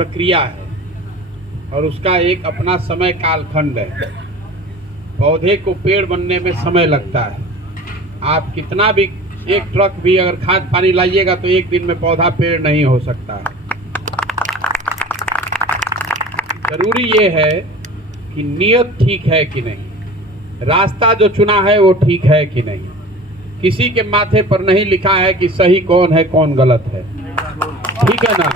प्रक्रिया है और उसका एक अपना समय कालखंड है। पौधे को पेड़ बनने में समय लगता है। आप कितना भी एक ट्रक भी अगर खाद पानी लाइएगा तो एक दिन में पौधा पेड़ नहीं हो सकता है। जरूरी ये है कि नियत ठीक है कि नहीं, रास्ता जो चुना है वो ठीक है कि नहीं। किसी के माथे पर नहीं लिखा है कि सही कौन है कौन गलत है, ठीक है ना।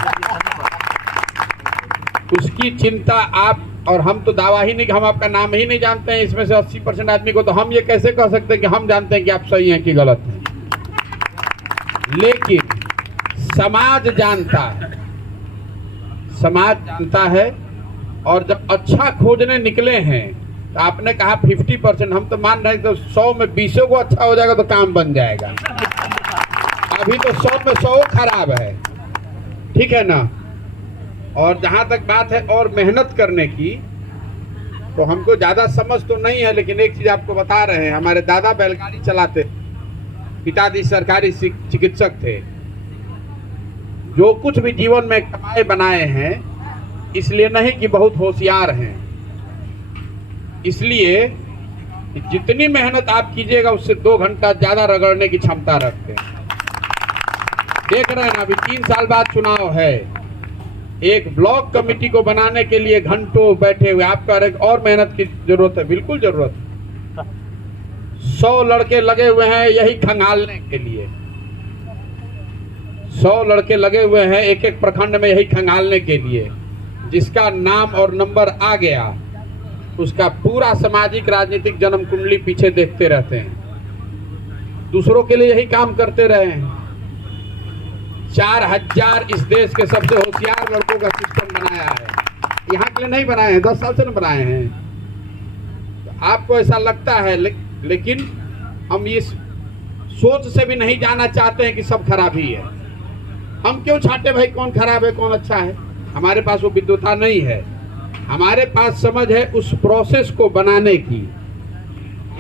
उसकी चिंता आप और हम तो दावा ही नहीं, हम आपका नाम ही नहीं जानते हैं इसमें से 80% आदमी को, तो हम ये कैसे कह सकते हैं कि हम जानते हैं कि आप सही हैं कि गलत हैं। लेकिन समाज जानता है, समाज जानता है। और जब अच्छा खोजने निकले हैं तो आपने कहा 50%, हम तो मान रहे हैं तो 100 में 20 को अच्छा हो जाएगा तो काम बन जाएगा। अभी तो 100 में 100 खराब है, ठीक है ना। और जहां तक बात है और मेहनत करने की, तो हमको ज्यादा समझ तो नहीं है, लेकिन एक चीज आपको बता रहे हैं। हमारे दादा बैलगाड़ी चलाते, पिताजी सरकारी चिकित्सक थे। जो कुछ भी जीवन में कमाए बनाए हैं, इसलिए नहीं कि बहुत होशियार हैं, इसलिए जितनी मेहनत आप कीजिएगा उससे 2 घंटा ज्यादा रगड़ने की क्षमता रखते हैं। देख रहे हैं ना, अभी 3 साल बाद चुनाव है। एक ब्लॉक कमेटी को बनाने के लिए घंटों बैठे हुए, आप कह रहे और मेहनत की जरूरत है, बिल्कुल जरूरत है। 100 लड़के लगे हुए हैं यही खंगालने के लिए, 100 लड़के लगे हुए हैं एक एक प्रखंड में यही खंगालने के लिए। जिसका नाम और नंबर आ गया उसका पूरा सामाजिक राजनीतिक जन्म कुंडली पीछे देखते रहते हैं, दूसरों के लिए यही काम करते रहे हैं। 4000 इस देश के सबसे होशियार लड़कों का सिस्टम बनाया है, यहाँ के लिए नहीं बनाए हैं, 10 साल से नहीं बनाए हैं। तो आपको ऐसा लगता है, लेकिन हम इस सोच से भी नहीं जाना चाहते हैं कि सब खराब ही है। हम क्यों छाटे भाई कौन खराब है कौन अच्छा है? हमारे पास वो विद्वता नहीं है, हमारे पास समझ है उस प्रोसेस को बनाने की।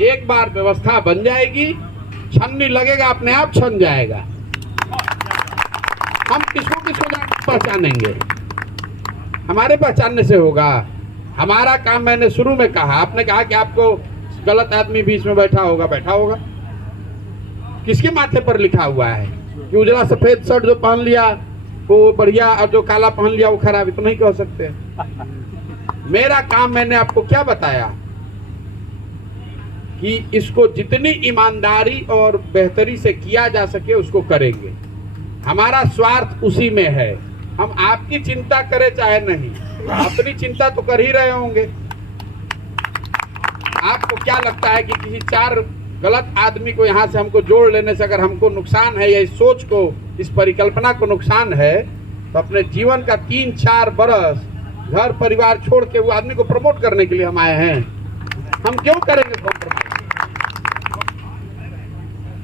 एक बार व्यवस्था बन जाएगी, छन्नी लगेगा अपने आप छन जाएगा। हम किसको किसको पहचानेंगे? हमारे पहचानने से होगा। हमारा काम, मैंने शुरू में कहा, आपने कहा कि आपको गलत आदमी बीच में बैठा होगा, बैठा होगा। किसके माथे पर लिखा हुआ है कि उजला सफेद शर्ट जो पहन लिया वो बढ़िया और जो काला पहन लिया वो खराब? तो नहीं कह सकते। मेरा काम, मैंने आपको क्या बताया कि इसको जितनी ईमानदारी और बेहतरी से किया जा सके उसको करेंगे। हमारा स्वार्थ उसी में है। हम आपकी चिंता करें चाहे नहीं, अपनी चिंता तो कर ही रहे होंगे। आपको क्या लगता है कि किसी 4 गलत आदमी को यहाँ से हमको जोड़ लेने से अगर हमको नुकसान है, या इस सोच को, इस परिकल्पना को नुकसान है, तो अपने जीवन का 3-4 बरस घर परिवार छोड़ के वो आदमी को प्रमोट करने के लिए हम आए हैं। हम क्यों करेंगे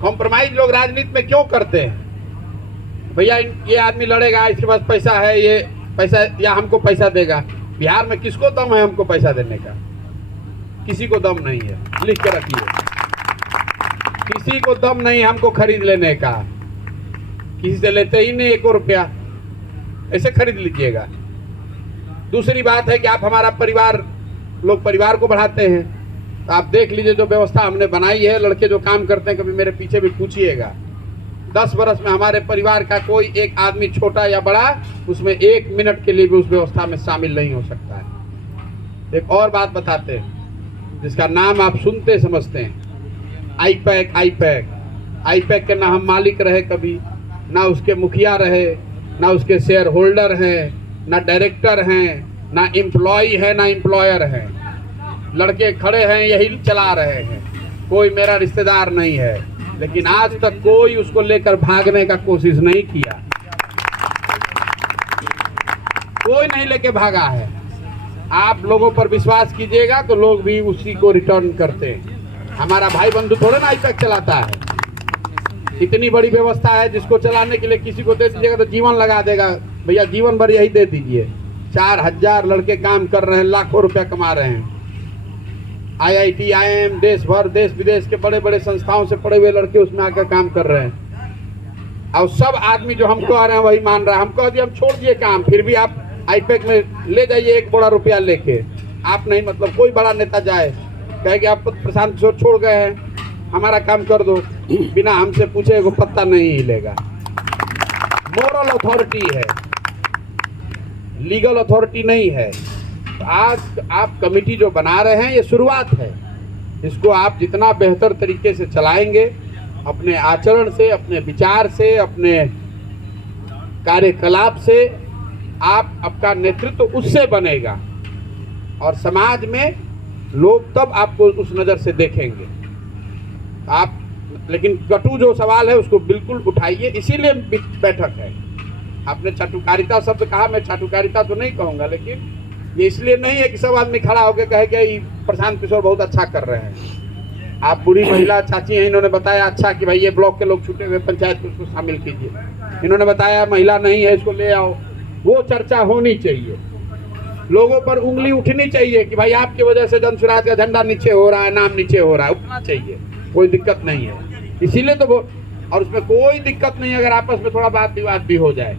कॉम्प्रोमाइज? लोग राजनीति में क्यों करते हैं? भैया ये आदमी लड़ेगा, इसके पास पैसा है, ये पैसा या हमको पैसा देगा। बिहार में किसको दम है हमको पैसा देने का? किसी को दम नहीं है, लिख के रखिए। किसी को दम नहीं हमको खरीद लेने का, किसी से लेते ही नहीं 1 रुपया, ऐसे खरीद लीजिएगा। दूसरी बात है कि आप हमारा परिवार, लोग परिवार को बढ़ाते हैं, तो आप देख लीजिए जो व्यवस्था हमने बनाई है। लड़के जो काम करते हैं, कभी मेरे पीछे भी पूछिएगा, 10 वर्ष में हमारे परिवार का कोई एक आदमी, छोटा या बड़ा, उसमें 1 मिनट के लिए भी उस व्यवस्था में शामिल नहीं हो सकता है। एक और बात बताते हैं जिसका नाम आप सुनते समझते हैं, आईपैक। आईपैक के ना हम मालिक रहे कभी, ना उसके मुखिया रहे, ना उसके शेयर होल्डर हैं, ना डायरेक्टर हैं, ना एम्प्लॉय है, ना एम्प्लॉयर है। लड़के खड़े हैं यही चला रहे हैं, कोई मेरा रिश्तेदार नहीं है। लेकिन आज तक कोई उसको लेकर भागने का कोशिश नहीं किया, कोई नहीं लेके भागा है। आप लोगों पर विश्वास कीजिएगा तो लोग भी उसी को रिटर्न करते हैं। हमारा भाई बंधु थोड़ा ना आईपैक चलाता है। इतनी बड़ी व्यवस्था है जिसको चलाने के लिए किसी को दे दीजिएगा तो जीवन लगा देगा। भैया जीवन भर यही दे दीजिए। 4000 लड़के काम कर रहे हैं, लाखों रुपया कमा रहे हैं। IIT, IIM, देश भर, देश विदेश के बड़े बड़े संस्थाओं से पढ़े हुए लड़के उसमें आकर काम कर रहे हैं। और सब आदमी जो हमको आ रहे हैं वही मान रहा है। हम कह दिए हम छोड़ दिए काम, फिर भी आप आईपैक में ले जाइए 1 बोरा रुपया लेके। आप नहीं, मतलब कोई बड़ा नेता जाए कहे कि आप प्रशांत किशोर छोड़ गए हैं, हमारा काम कर दो, बिना हमसे पूछे एगो पत्ता नहीं हिलेगा। मोरल अथॉरिटी है, लीगल अथॉरिटी नहीं है। तो आज आप कमेटी जो बना रहे हैं ये शुरुआत है, इसको आप जितना बेहतर तरीके से चलाएंगे, अपने आचरण से, अपने विचार से, अपने कार्यकलाप से, आपका नेतृत्व उससे बनेगा और समाज में लोग तब आपको उस नज़र से देखेंगे। आप लेकिन कटु जो सवाल है उसको बिल्कुल उठाइए, इसीलिए बैठक है। आपने चाटुकारिता शब्द कहा, मैं चाटुकारिता तो नहीं कहूँगा, लेकिन ये इसलिए नहीं है कि सब आदमी खड़ा होकर कहे कि प्रशांत किशोर बहुत अच्छा कर रहे हैं। आप बूढ़ी महिला चाची हैं, इन्होंने बताया अच्छा कि भाई ये ब्लॉक के लोग छूटे हुए पंचायत को उसको शामिल कीजिए। इन्होंने बताया महिला नहीं है, इसको ले आओ। वो चर्चा होनी चाहिए, लोगों पर उंगली उठनी चाहिए कि भाई आपकी वजह से जन स्वराज का झंडा नीचे हो रहा है, नाम नीचे हो रहा है, उठना चाहिए, कोई दिक्कत नहीं है। इसीलिए तो और उसमें कोई दिक्कत नहीं अगर आपस में थोड़ा बात विवाद भी हो जाए।